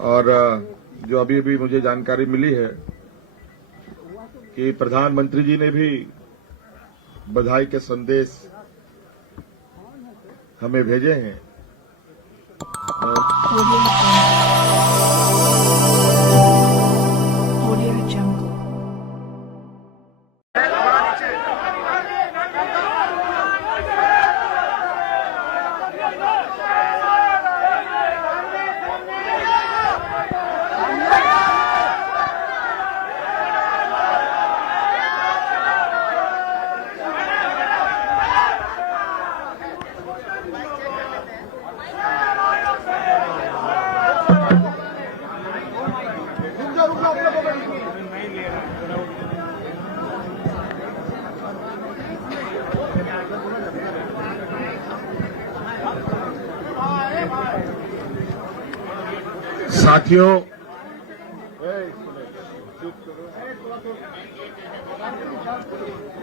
और जो अभी अभी मुझे जानकारी मिली है कि प्रधानमंत्री जी ने भी बधाई के संदेश हमें भेजे हैं। साथियों,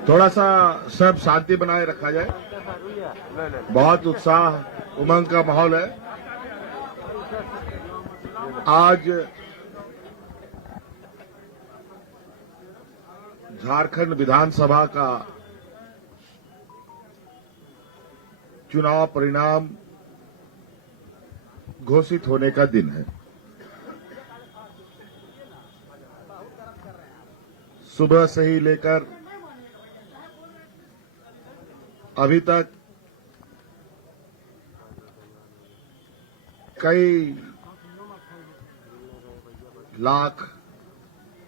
थोड़ा सा सब शांति बनाए रखा जाए। बहुत उत्साह उमंग का माहौल है। आज झारखंड विधानसभा का चुनाव परिणाम घोषित होने का दिन है। सुबह से ही लेकर अभी तक कई लाख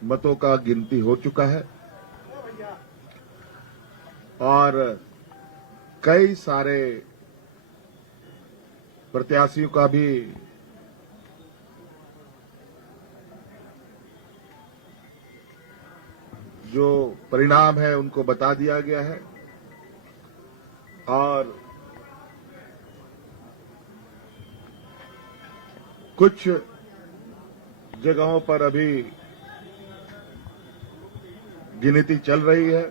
मतों का गिनती हो चुका है और कई सारे प्रत्याशियों का भी जो परिणाम है उनको बता दिया गया है और कुछ जगहों पर अभी गिनती चल रही है।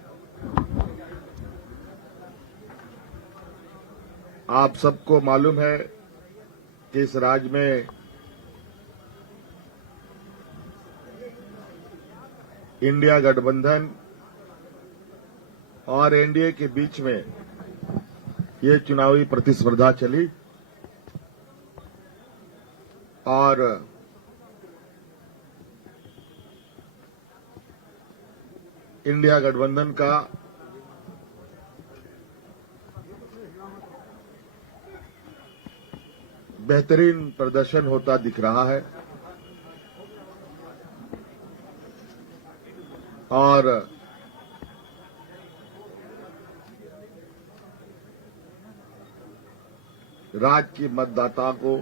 आप सबको मालूम है कि इस राज्य में इंडिया गठबंधन और एनडीए के बीच में ये चुनावी प्रतिस्पर्धा चली और इंडिया गठबंधन का बेहतरीन प्रदर्शन होता दिख रहा है और राज्य की मतदाता को,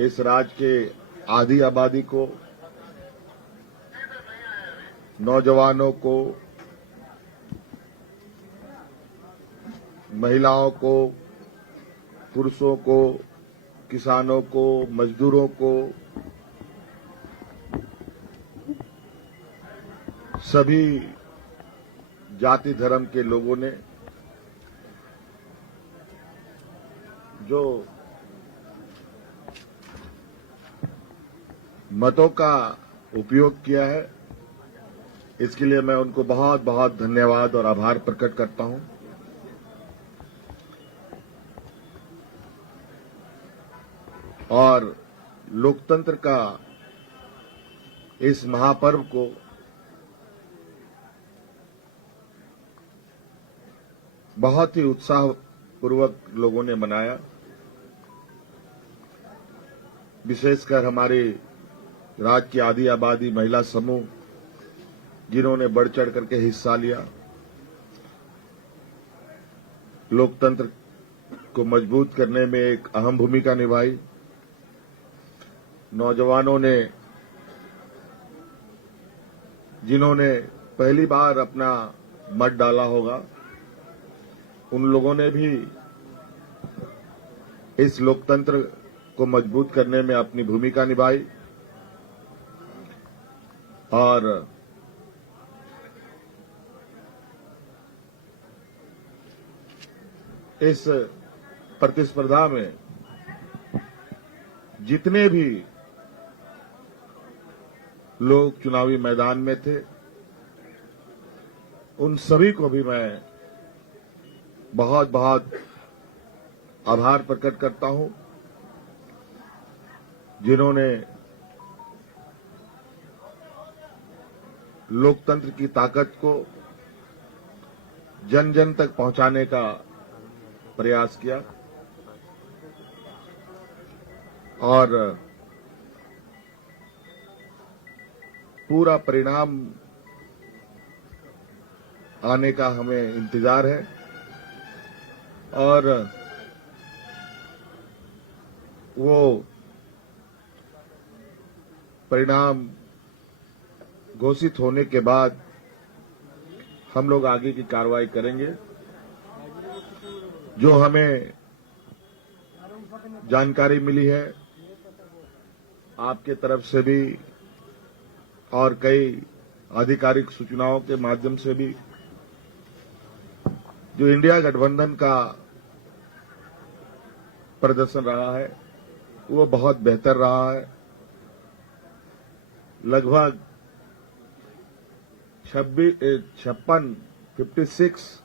इस राज्य के आधी आबादी को, नौजवानों को, महिलाओं को, पुरुषों को, किसानों को, मजदूरों को, सभी जाति धर्म के लोगों ने जो मतों का उपयोग किया है, इसके लिए मैं उनको बहुत बहुत धन्यवाद और आभार प्रकट करता हूं। और लोकतंत्र का इस महापर्व को बहुत ही उत्साहपूर्वक लोगों ने मनाया। विशेषकर हमारे राज्य की आधी आबादी महिला समूह जिन्होंने बढ़ चढ़ करके हिस्सा लिया, लोकतंत्र को मजबूत करने में एक अहम भूमिका निभाई। नौजवानों ने, जिन्होंने पहली बार अपना मत डाला होगा, उन लोगों ने भी इस लोकतंत्र को मजबूत करने में अपनी भूमिका निभाई और इस प्रतिस्पर्धा में जितने भी लोग चुनावी मैदान में थे, उन सभी को भी मैं बहुत बहुत आभार प्रकट करता हूं, जिन्होंने लोकतंत्र की ताकत को जन जन तक पहुंचाने का प्रयास किया और पूरा परिणाम आने का हमें इंतजार है और वो परिणाम घोषित होने के बाद हम लोग आगे की कार्रवाई करेंगे। जो हमें जानकारी मिली है आपके तरफ से भी और कई आधिकारिक सूचनाओं के माध्यम से भी, जो इंडिया गठबंधन का प्रदर्शन रहा है वो बहुत बेहतर रहा है। लगभग 56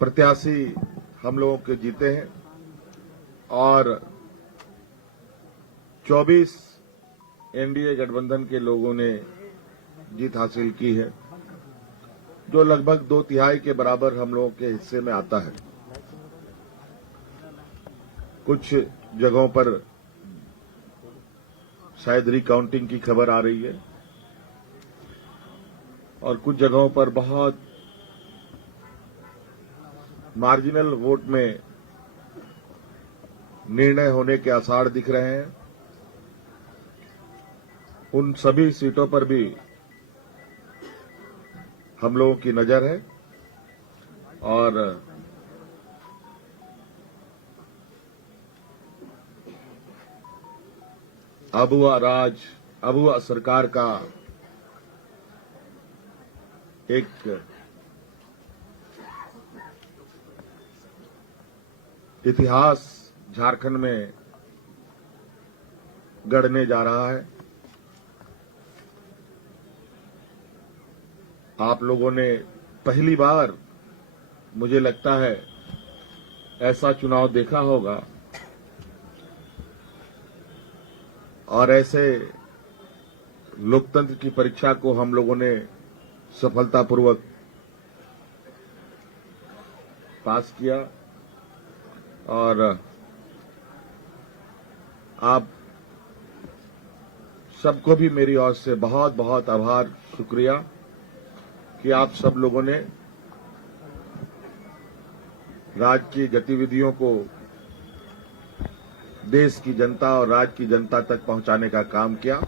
प्रत्याशी हम लोगों के जीते हैं और 24 एनडीए गठबंधन के लोगों ने जीत हासिल की है, जो लगभग 2/3 के बराबर हम लोगों के हिस्से में आता है। कुछ जगहों पर शायद रिकाउंटिंग की खबर आ रही है और कुछ जगहों पर बहुत मार्जिनल वोट में निर्णय होने के आसार दिख रहे हैं। उन सभी सीटों पर भी हम लोगों की नजर है और अबुआ सरकार का एक इतिहास झारखंड में गढ़ने जा रहा है। आप लोगों ने पहली बार मुझे लगता है ऐसा चुनाव देखा होगा और ऐसे लोकतंत्र की परीक्षा को हम लोगों ने सफलतापूर्वक पास किया और आप सबको भी मेरी ओर से बहुत बहुत आभार, शुक्रिया कि आप सब लोगों ने राज्य की गतिविधियों को देश की जनता और राज्य की जनता तक पहुंचाने का काम किया।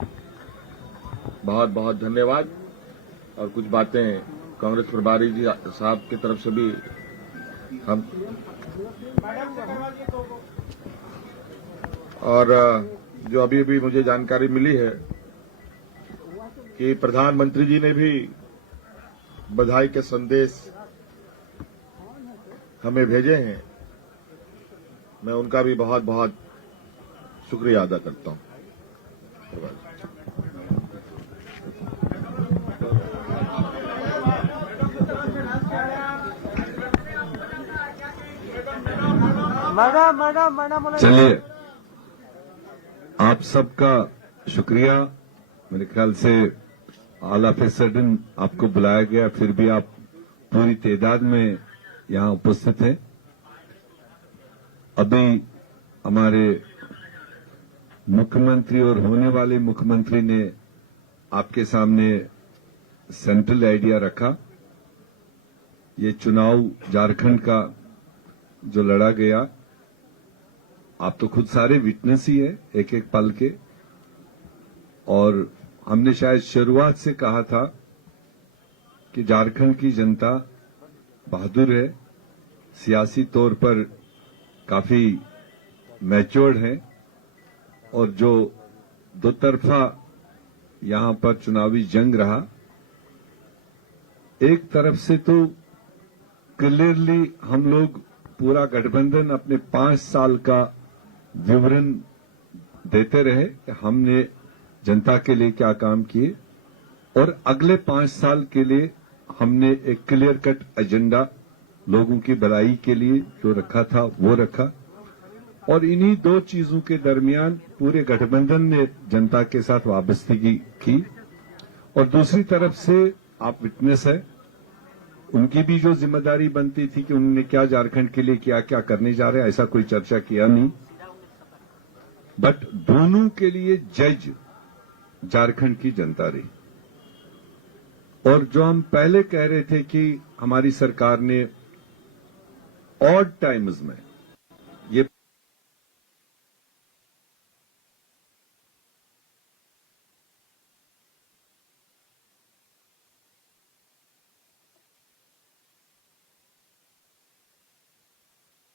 बहुत बहुत धन्यवाद। और कुछ बातें कांग्रेस प्रभारी जी साहब की तरफ से भी हम और जो अभी अभी मुझे जानकारी मिली है कि प्रधानमंत्री जी ने भी बधाई के संदेश हमें भेजे हैं। मैं उनका भी बहुत बहुत शुक्रिया अदा करता हूं। चलिए, आप सबका शुक्रिया। मेरे ख्याल से ऑल ऑफ ए सडन आपको बुलाया गया, फिर भी आप पूरी तादाद में यहां उपस्थित हैं। अभी हमारे मुख्यमंत्री और होने वाले मुख्यमंत्री ने आपके सामने सेंट्रल आइडिया रखा। ये चुनाव झारखंड का जो लड़ा गया, आप तो खुद सारे विटनेस ही है एक एक पल के। और हमने शायद शुरुआत से कहा था कि झारखंड की जनता बहादुर है, सियासी तौर पर काफी मैच्योर्ड है और जो दो तरफा यहां पर चुनावी जंग रहा, एक तरफ से तो क्लियरली हम लोग पूरा गठबंधन अपने 5 साल का विवरण देते रहे कि हमने जनता के लिए क्या काम किए और अगले 5 साल के लिए हमने एक क्लियर कट एजेंडा लोगों की भलाई के लिए जो रखा था वो रखा। और इन्हीं दो चीजों के दरमियान पूरे गठबंधन ने जनता के साथ वाबस्तगी की। और दूसरी तरफ से आप विटनेस है, उनकी भी जो जिम्मेदारी बनती थी कि उन्होंने क्या झारखंड के लिए क्या क्या करने जा रहे हैं, ऐसा कोई चर्चा किया नहीं। बट दोनों के लिए जज झारखंड की जनता रही। और जो हम पहले कह रहे थे कि हमारी सरकार ने ऑड टाइम्स में ये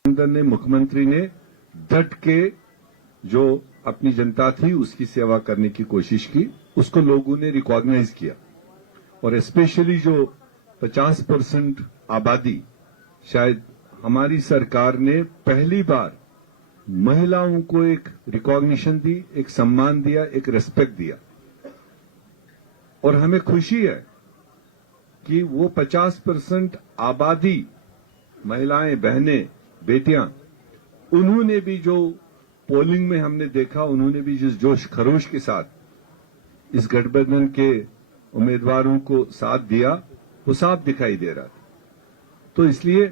ने मुख्यमंत्री ने डट के जो अपनी जनता थी उसकी सेवा करने की कोशिश की, उसको लोगों ने रिकॉग्नाइज किया। और स्पेशली जो 50% आबादी, शायद हमारी सरकार ने पहली बार महिलाओं को एक रिकॉग्निशन दी, एक सम्मान दिया, एक रेस्पेक्ट दिया। और हमें खुशी है कि वो 50% आबादी, महिलाएं, बहनें, बेटियां, उन्होंने भी जो पोलिंग में हमने देखा, उन्होंने भी जिस जोश खरोश के साथ इस गठबंधन के उम्मीदवारों को साथ दिया, वो साफ दिखाई दे रहा था। तो इसलिए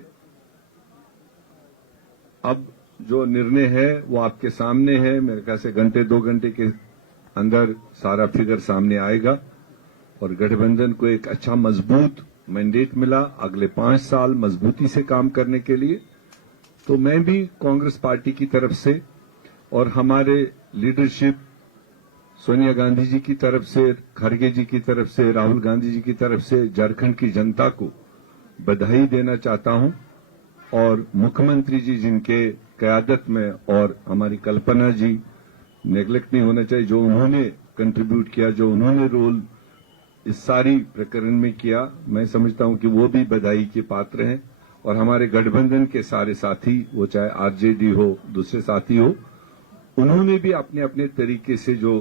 अब जो निर्णय है वो आपके सामने है। मेरे ख्याल से घंटे 2 घंटे के अंदर सारा फिगर सामने आएगा और गठबंधन को एक अच्छा मजबूत मैंडेट मिला अगले 5 साल मजबूती से काम करने के लिए। तो मैं भी कांग्रेस पार्टी की तरफ से और हमारे लीडरशिप सोनिया गांधी जी की तरफ से, खड़गे जी की तरफ से, राहुल गांधी जी की तरफ से झारखंड की जनता को बधाई देना चाहता हूं। और मुख्यमंत्री जी जिनके क़यादत में और हमारी कल्पना जी, नेग्लेक्ट नहीं होना चाहिए, जो उन्होंने कंट्रीब्यूट किया, जो उन्होंने रोल इस सारी प्रकरण में किया, मैं समझता हूं कि वो भी बधाई के पात्र हैं। और हमारे गठबंधन के सारे साथी, वो चाहे आरजेडी हो, दूसरे साथी हो, उन्होंने भी अपने अपने तरीके से जो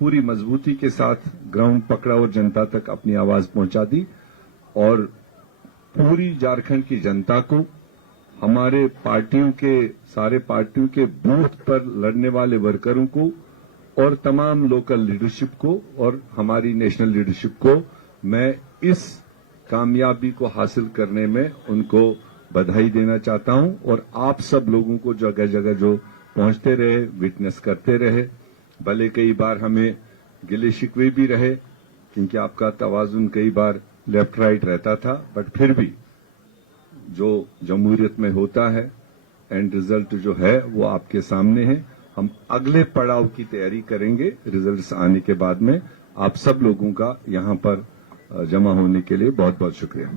पूरी मजबूती के साथ ग्राउंड पकड़ा और जनता तक अपनी आवाज पहुंचा दी। और पूरी झारखंड की जनता को, हमारे पार्टियों के, सारे पार्टियों के बूथ पर लड़ने वाले वर्करों को और तमाम लोकल लीडरशिप को और हमारी नेशनल लीडरशिप को मैं इस कामयाबी को हासिल करने में उनको बधाई देना चाहता हूं। और आप सब लोगों को जगह जगह जो पहुंचते रहे, विटनेस करते रहे, भले कई बार हमें गिले शिकवे भी रहे क्योंकि आपका तवाजुन कई बार लेफ्ट राइट रहता था, बट फिर भी जो जमहूरियत में होता है, एंड रिजल्ट जो है वो आपके सामने है। हम अगले पड़ाव की तैयारी करेंगे रिजल्ट्स आने के बाद में। आप सब लोगों का यहां पर जमा होने के लिए बहुत बहुत शुक्रिया।